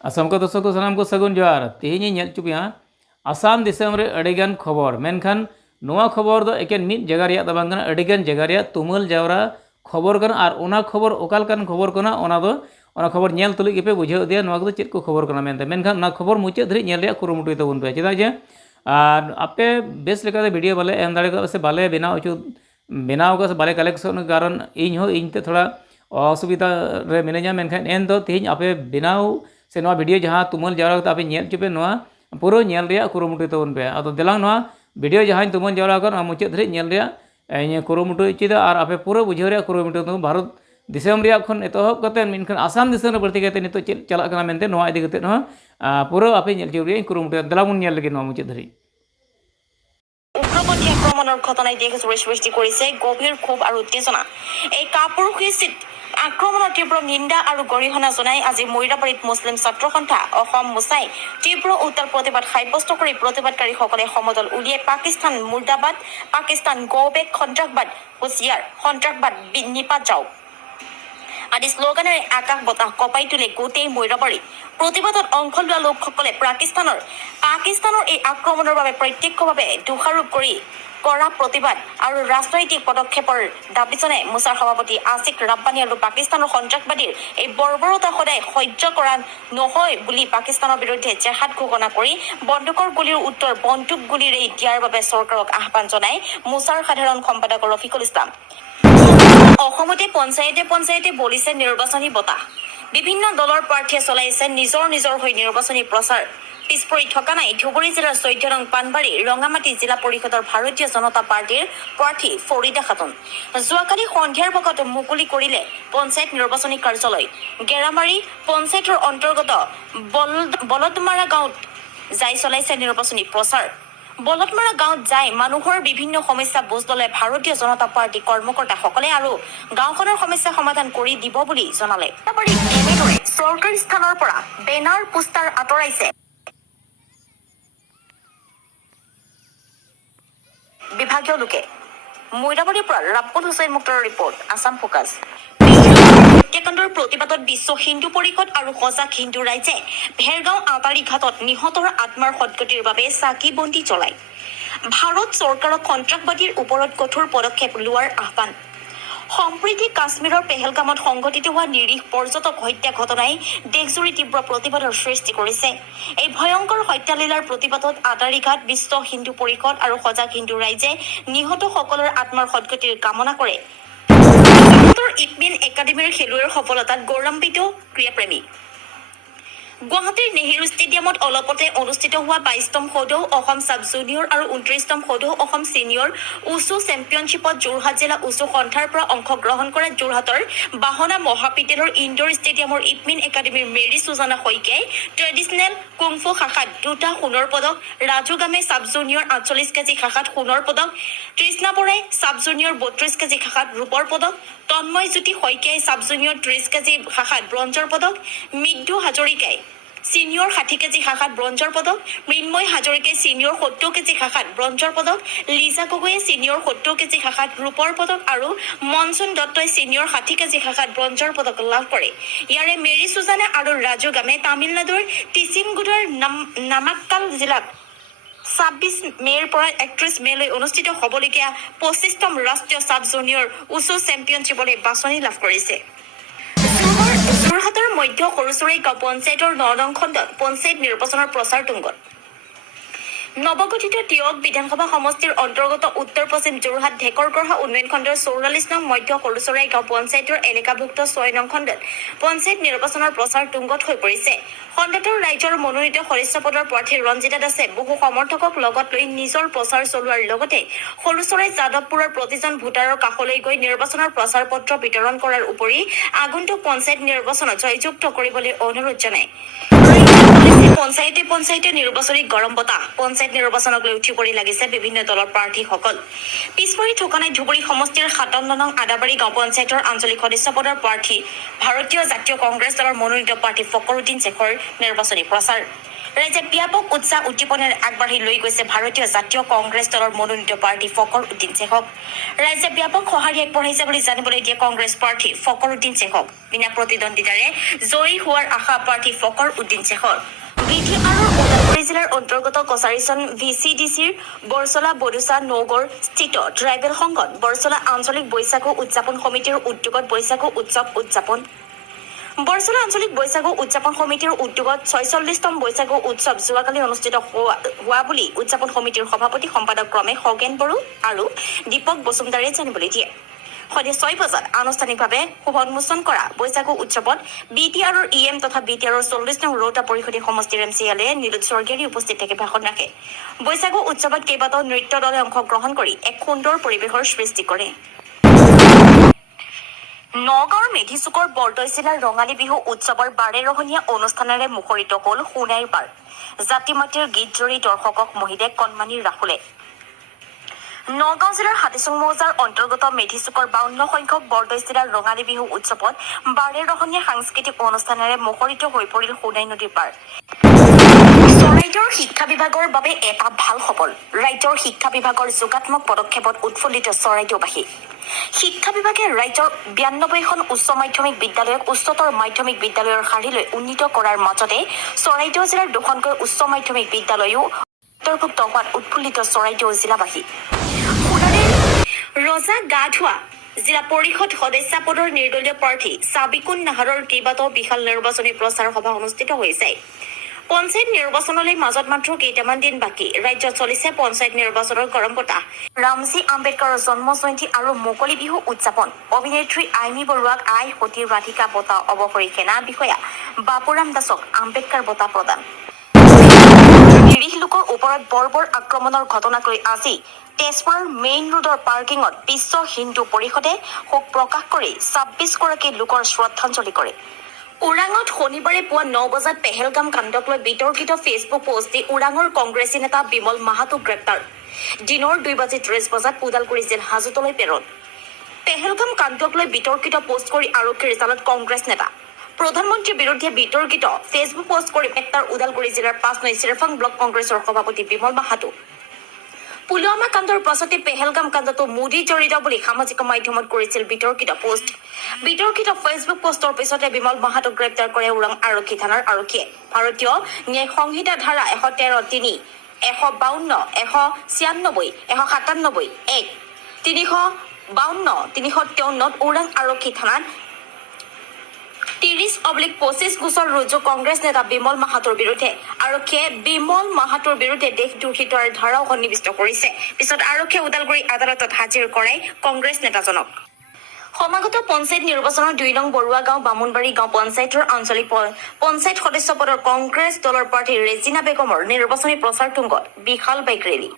असम को दर्शक को सलाम को सगुन जोहार तेहिᱧ ᱧᱮᱞ ᱪᱩᱯᱤᱭᱟ आसाम दिसम रे अडिगान खबर मेनखान नोआ खबर दो एकेन मिद जगह रिया दा बांग कना अडिगान जगह रिया तुमुल जावरा खबर कना आर ओना खबर ओकाल कान खबर कना ओना खबर ᱧᱮल तुलि गेपे बुझाव दिया नोआ को चेद को खबर कना मेनते मेनखान ना खबर मुचे धरि ᱧᱮल रिया कुरुमुटुय तबुन पे चेदा जे आर आपे बेस लेकाते वीडियो बाले एम दाड़े को से बाले बनाव को से बाले कलेक्शन कारण इन हो इनते थोड़ा असुविधा रे मिनेजा मेनखान एन दो तेहिᱧ आपे बनाव से नोआ वीडियो जहां तुमुल जावरा को आपे ᱧᱮल चुपे नोआ पूरा ᱧᱮल रिया कुरुमुटुय तबुन पे अदो देलांग नोआ वीडियो जहां तुमुल जावरा कर मुचे धरि ᱧᱮल रिया इन कुरुमुटुय चिदा आर आपे पूरा बुझाव रिया कुरुमुटुय तो भारत दिसम रिया खन एतहब कते मिनखान आसाम दिसम रे बर्ती कते नितो चेल चला कना मेनते नोआ इदि कते न पूरा आपे ᱧᱮल चुप रिया कुरुमुटुय देलांग ᱧᱮल लगे नोआ मुचे धरि উগ্ৰপন্থী আক্ৰমণৰ ঘটনাই দেশ জুৰি সৃষ্টি কৰিছে গভীৰ ক্ষোভ আৰু উত্তেজনা। এই কাপুৰুষিত আক্ৰমণৰ তীব্ৰ নিন্দা আৰু গৰিহণা জনাই আজি মইৰাবাৰীত মুছলিম ছাত্ৰ সন্থা অসম মোচাই তীব্ৰ উত্তাল প্ৰতিবাদ সাব্যস্ত কৰি প্ৰতিবাদকাৰীসকলে সমদল উলিয়াই পাকিস্তান মুৰ্দাবাদ, পাকিস্তান গো বেক, সন্ত্ৰাসবাদ হুঁচিয়াৰ, সন্ত্ৰাসবাদ নিপাত যাওক আদি শ্লোগানেৰে আকাশ বতাহ কঁপাই তুলে গোটেই মইৰাবাৰী। প্ৰতিবাদত অংশ লোৱা লোকসকলে পাকিস্তানৰ এই আক্ৰমণৰ বাবে প্ৰত্যক্ষভাৱে দোষাৰোপ কৰি কৰা প্ৰতিবাদ আৰু ৰাজনৈতিক পদক্ষেপৰ দাবী জনাই মোচাৰ সভাপতি আছিক ৰাব্বানী আৰু পাকিস্তানৰ সন্ত্ৰাসবাদীৰ এই বৰ্বৰতা সদায় সহ্য কৰা নহয় বুলি পাকিস্তানৰ বিৰুদ্ধে জেহাদ ঘোষণা কৰি বন্দুকৰ গুলীৰ উত্তৰ বন্দুক গুলীৰেই দিয়াৰ বাবে চৰকাৰক আহ্বান জনাই মোচাৰ সাধাৰণ সম্পাদক ৰফিকুল ইছলাম। অসমতে পঞ্চায়তে বলিছে নিৰ্বাচনী বতাহ। বিভিন্ন দলৰ প্ৰাৰ্থীয়ে চলাইছে নিজৰ হৈ নিৰ্বাচনী প্ৰচাৰ। পিছপৰি থকা নাই ধুবুৰী জিলাৰ 14 নং পানবাৰী ৰঙামাটি জিলা পৰিষদৰ ভাৰতীয় জনতা পাৰ্টীৰ প্ৰাৰ্থী ফৰিদা খাতুন। যোৱাকালি সন্ধিয়াৰ ভাগত মুকলি কৰিলে পঞ্চায়ত নিৰ্বাচনী কাৰ্যালয়। গেৰামাৰী পঞ্চায়তৰ অন্তৰ্গত বলদমাৰা গাঁৱত যাই চলাইছে নিৰ্বাচনী প্ৰচাৰ। বলদমাৰা গাঁৱত যাই মানুহৰ বিভিন্ন সমস্যা বুজ ল'লে ভাৰতীয় জনতা পাৰ্টি কৰ্মকৰ্তাসকলে আৰু গাঁওখনৰ সমস্যা সমাধান কৰি দিব বুলি জনালে। এনেদৰে চৰকাৰী স্থানৰ পৰা বেনাৰ পোষ্টাৰ আঁতৰাইছে বিভাগীয় লোকে। মইৰাবাৰীৰ পৰা ৰাব্বুল হুছেইন মুক্তাৰৰ ৰিপৰ্ট, আছাম ফোকাছ। হত্যাকাণ্ডৰ প্ৰতিবাদত বিশ্ব হিন্দু পৰিষদ আৰু সজাগ হিন্দু ৰাইজে ভেৰগাঁও আটাৰী ঘাটত নিহতৰ আত্মাৰ সদ্গতিৰ বাবে চাকি বন্তি জ্বলায়। ভাৰত চৰকাৰক সন্ত্ৰাসবাদীৰ ওপৰত কঠোৰ পদক্ষেপ লোৱাৰ আহ্বান। সম্প্ৰীতি কাশ্মীৰৰ পেহেলগামত সংঘটিত হোৱা নিৰীহ পৰ্যটক হত্যা ঘটনাই দেশজুৰি তীব্ৰ প্ৰতিবাদৰ সৃষ্টি কৰিছে। এই ভয়ংকৰ হত্যালীলাৰ প্ৰতিবাদত আটাৰীঘাট বিশ্ব হিন্দু পৰিষদ আৰু সজাগ হিন্দু ৰাইজে নিহতসকলৰ আত্মাৰ সদ্গতিৰ কামনা কৰে। ইডমেন একাডেমীৰ খেলুৱৈৰ সফলতাত গৌৰৱান্বিত ক্ৰীড়াপ্ৰেমী। গুৱাহাটীৰ নেহেৰু ষ্টেডিয়ামত অলপতে অনুষ্ঠিত হোৱা 22তম সদৌ অসম চাব জুনিয়ৰ আৰু 29তম সদৌ অসম ছিনিয়ৰ উচু চেম্পিয়নশ্বিপত যোৰহাট জিলা উচু সন্থাৰ পৰা অংশগ্ৰহণ কৰা যোৰহাটৰ বাহনা মহাবিদ্যালয়ৰ ইনডোৰ ষ্টেডিয়ামৰ ইডমেন একাডেমীৰ মেৰী সুজানা শইকীয়াই ট্ৰেডিচনেল কুংফু শাখাত 2টা সোণৰ পদক, ৰাজু গামে চাব জুনিয়ৰ 48 কেজি শাখাত সোণৰ পদক, তৃষ্ণা বৰাই চাব জুনিয়ৰ 32 কেজি শাখাত ৰূপৰ পদক, তন্ময় জ্যোতি শইকীয়াই চাব জুনিয়ৰ 30 কেজি শাখাত ব্ৰঞ্জৰ পদক, মিদ্দু হাজৰিকাই ছিনিয়ৰ 60 কেজি শাখাত ব্ৰঞ্জৰ পদক, মৃন্ময় হাজৰিকাই ছিনিয়ৰ 70 কেজি শাখাত ব্ৰঞ্জৰ পদক, লিজা গগৈয়ে ছিনিয়ৰ 70 কেজি শাখাত ৰূপৰ পদক আৰু মনচুন দত্তই ছিনিয়ৰ 60 কেজি শাখাত ব্ৰঞ্জৰ পদক লাভ কৰে। ইয়াৰে মেৰী সুজানা আৰু ৰাজু গামে তামিলনাডুৰ টিচিমগুডৰ নামাক্কাল জিলাত 26 মে'ৰ পৰা 31 মে'লৈ অনুষ্ঠিত হ'বলগীয়া 25তম ৰাষ্ট্ৰীয় চাব জুনিয়ৰ উচু চেম্পিয়নশ্বিপলৈ বাছনি লাভ কৰিছে। যোৰহাটৰ মধ্য সৰুচুৰেই গাঁও পঞ্চায়তৰ 9 নং খণ্ডত পঞ্চায়ত নিৰ্বাচনৰ প্ৰচাৰ তুংগত। নৱগঠিত তিয়ক বিধানসভা সমষ্টিৰ অন্তৰ্গত উত্তৰ পশ্চিম যোৰহাট ঢেকৰগড়া উন্নয়ন খণ্ডৰ 44 নং মধ্য সৰুচৰাই গাঁও পঞ্চায়তৰ এলেকাভুক্ত 6 নং খণ্ডত পঞ্চায়ত নিৰ্বাচনৰ প্ৰচাৰ তুংগত হৈ পৰিছে। খণ্ডটোৰ ৰাইজৰ মনোনীত সদস্য পদৰ প্ৰাৰ্থী ৰঞ্জিতা দাসে বহু সমৰ্থকক লগত লৈ নিজৰ প্ৰচাৰ চলোৱাৰ লগতে সৰুচৰাই যাদৱপুৰৰ প্ৰতিজন ভোটাৰৰ কাষলৈ গৈ নিৰ্বাচনৰ প্ৰচাৰ পত্ৰ বিতৰণ কৰাৰ উপৰি আগন্তুক পঞ্চায়ত নিৰ্বাচনত জয়যুক্ত কৰিবলৈ অনুৰোধ জনায়। পঞ্চায়তে নিৰ্বাচনী গৰম বতাহ। পঞ্চায়ত পঞ্চায়ত নিৰ্বাচনক লৈ উঠি পৰি লাগিছে বিভিন্ন দলৰ প্ৰাৰ্থীসকল পিছপৰি থকা নাই ধুবুৰী সমষ্টিৰ 57 নং আদাবাৰী গাঁও পঞ্চায়তৰ আঞ্চলিক সদস্য পদৰ প্ৰাৰ্থী ভাৰতীয় জাতীয় কংগ্ৰেছ দলৰ মনোনীত প্ৰাৰ্থী ফকৰুদ্দিন শেখৰ নিৰ্বাচনী প্ৰচাৰ ৰাজ্যত ব্যাপক উৎসাহ উদ্দীপনাৰে আগবাঢ়ি লৈ গৈছে ভাৰতীয় জাতীয় কংগ্ৰেছ দলৰ মনোনীত প্ৰাৰ্থী ফকৰুদ্দিন শেখক ৰাজ্যত ব্যাপক সঁহাৰি আগবঢ়াইছে বুলি জানিবলৈ দিয়ে কংগ্ৰেছ প্ৰাৰ্থী ফকৰুদ্দিন শেখক বিনা প্ৰতিদ্বন্দ্বিতাৰে জয়ী হোৱাৰ আশা প্ৰাৰ্থী ফকৰুদ্দিন শেখৰ বিধি আৰু ওদালগুৰি জিলাৰ অন্তৰ্গত কছাৰীচন VCDCৰ বৰচলা বডুচা নগৰ স্থিত ট্ৰাইবেল সংঘত বৰচলা আঞ্চলিক বৈশাগু উদযাপন সমিতিৰ উদ্যোগত বৈশাগু উৎসৱ উদযাপন বৰচলা আঞ্চলিক বৈশাগু উদযাপন সমিতিৰ উদ্যোগত 46তম বৈশাগু উৎসৱ যোৱাকালি অনুষ্ঠিত হোৱা বুলি উদযাপন সমিতিৰ সভাপতি সম্পাদক ক্ৰমে খগেন বড়ো আৰু দীপক বসুমতাৰে জানিবলৈ দিয়ে সন্ধিয়া 6 বজাত আনুষ্ঠানিকভাৱে শুভ উন্মোচন কৰা বৈশাগু উৎসৱত BTRৰ EM তথা BTRৰ 40 নং ৰৌতা পৰিষদীয় সমষ্টিৰ MCLA নীলোৎ স্বৰ্গীয়াৰী উপস্থিত থাকি ভাষণ ৰাখে বৈশাগু উৎসৱত কেইবাটাও নৃত্য দলে অংশগ্ৰহণ কৰি এক সুন্দৰ পৰিৱেশৰ সৃষ্টি কৰে নগাঁৱৰ মেধিচুকৰ বৰদৈ জিলাৰ ৰঙালী বিহু উৎসৱৰ 12ৰহনীয়া অনুষ্ঠানেৰে মুখৰিত হ'ল সোণাইৰ পাৰ জাতি মাটিৰ গীত জৰি দৰ্শকক মহিলাক কণমানি ৰাখুলে নগাঁও জিলাৰ হাতীচুং মৌজাৰ অন্তৰ্গত মেধিচুকৰ 52 সংখ্যক বৰদৈ জিলাৰ ৰঙালী বিহু উৎসৱত 12ৰহনীয়া সাংস্কৃতিক অনুষ্ঠানেৰে মুখৰিত হৈ পৰিল সোণাই নদীৰ পাৰ চৰাইদেউৰ শিক্ষা বিভাগৰ বাবে এটা ভাল খবৰ ৰাজ্যৰ শিক্ষা বিভাগৰ যোগাত্মক পদক্ষেপত উৎফুল্লিত চৰাইদেউবাসী শিক্ষা বিভাগে ৰাজ্যৰ 92খন উচ্চ মাধ্যমিক বিদ্যালয়ক উচ্চতৰ মাধ্যমিক বিদ্যালয়ৰ শাৰীলৈ উন্নীত কৰাৰ মাজতে চৰাইদেউ জিলাৰ দুখনকৈ উচ্চ মাধ্যমিক বিদ্যালয়ও অন্তৰ্ভুক্ত হোৱাত উৎফুল্লিত চৰাইদেউ জিলাবাসী ৰজা গাধোৱা জিলা পৰিষদ সদস্য পদৰ নিৰ্দলীয় প্ৰাৰ্থী সাবিকুন নাহাৰৰ কেইবাটাও বিশাল নিৰ্বাচনী প্ৰচাৰ সভা অনুষ্ঠিত হৈছে পঞ্চায়ত নিৰ্বাচনলৈ মাজত মাত্ৰ কেইটামান দিন বাকী ৰাজ্যত চলিছে পঞ্চায়ত নিৰ্বাচনৰ গৰম বতাহ ৰামজী আম্বেদকাৰৰ জন্ম জয়ন্তী আৰু মুকলি বিহু উদযাপন অভিনেত্ৰী আইমী বৰুৱাক আই সতী ৰাধিকা বঁটা অৱসৰী সেনা বিষয়া বাপুৰাম দাসক আম্বেদকাৰ বঁটা প্ৰদান নিৰীহ লোকৰ ওপৰত বৰ্বৰ আক্ৰমণৰ ঘটনাক লৈ আজি তেজপুৰৰ মেইন ৰোডৰ পাৰ্কিঙত বিশ্ব হিন্দু পৰিষদে শোক প্ৰকাশ কৰি 26গৰাকী লোকৰ শ্ৰদ্ধাঞ্জলি কৰে ওৰাঙত শনিবাৰে পুৱা 9 বজাত পেহেলগাম কাণ্ডক লৈ বিতৰ্কিত ফেচবুক পোষ্ট দি ওৰাঙৰ কংগ্ৰেছী নেতা বিমল মাহাতো গ্ৰেপ্তাৰ দিনৰ 2:30 বজাত ওদালগুৰি জেল হাজতলৈ প্ৰেৰণ পেহেলগাম কাণ্ডক লৈ বিতৰ্কিত পোষ্ট কৰি আৰক্ষীৰ জালত কংগ্ৰেছ নেতা প্ৰধানমন্ত্ৰীৰ বিৰুদ্ধে বিতৰ্কিত ফেচবুক পোষ্ট কৰি গ্ৰেপ্তাৰ ওদালগুৰি জিলাৰ 5 নং চিৰফাং ব্লক কংগ্ৰেছৰ সভাপতি বিমল মাহাতো পুলৱামা কাণ্ডৰ পাছতে পেহেলগাম কাণ্ডতো মোদী জড়িত বুলি সামাজিক মাধ্যমত কৰিছিল বিতৰ্কিত পোষ্ট বিতৰ্কিত ফেচবুক পোষ্টৰ পিছতে বিমল মাহাতোক গ্ৰেপ্তাৰ কৰে ওৰাং আৰক্ষী থানাৰ আৰক্ষীয়ে ভাৰতীয় ন্যায় সংহিতা ধাৰা 113(3) 152 196 197 1 352 353 ওৰাং আৰক্ষী থানাত 30/25 গোচৰ ৰুজু কংগ্ৰেছ নেতা বিমল মাহাতোৰ বিৰুদ্ধে আৰক্ষীয়ে বিমল মাহাতোৰ বিৰুদ্ধে দেশদ্ৰোহিতাৰ ধাৰাও সন্নিৱিষ্ট কৰিছে পিছত আৰক্ষীয়ে ওদালগুৰি আদালতত হাজিৰ কৰাই কংগ্ৰেছ নেতাজনক সমাগত পঞ্চায়ত নিৰ্বাচনৰ 2 নং বৰুৱা গাঁও বামুণবাৰী গাঁও পঞ্চায়তৰ আঞ্চলিক পঞ্চায়ত সদস্য পদৰ কংগ্ৰেছ দলৰ প্ৰাৰ্থী ৰেজিনা বেগমৰ নিৰ্বাচনী প্ৰচাৰ তুংগত বিশাল বাইক ৰেলী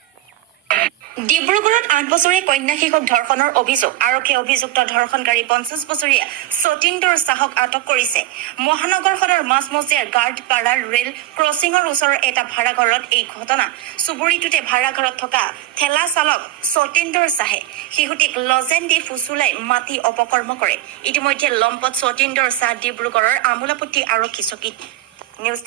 ডিব্ৰুগড়ত 8 বছৰীয়া কন্যা শিশুক ধৰ্ষণৰ অভিযোগ আৰক্ষীয়ে অভিযুক্ত ধৰ্ষণকাৰী 50 বছৰীয়া সতীন্দ্ৰ চাহক আটক কৰিছে মহানগৰখনৰ মাছমজিয়াৰ গাৰ্ডপাৰাৰ ৰেল ক্ৰছিঙৰ ওচৰৰ এটা ভাড়াঘৰত এই ঘটনা চুবুৰীটোতে ভাড়াঘৰত থকা ঠেলা চালক সতীন্দ্ৰ চাহে শিশুটিক লজেন দি ফুচুলাই মাতি অপকৰ্ম কৰে ইতিমধ্যে লম্পট সতীন্দ্ৰ চাহ ডিব্ৰুগড়ৰ আমোলাপট্টি আৰক্ষী চকীত নিউজ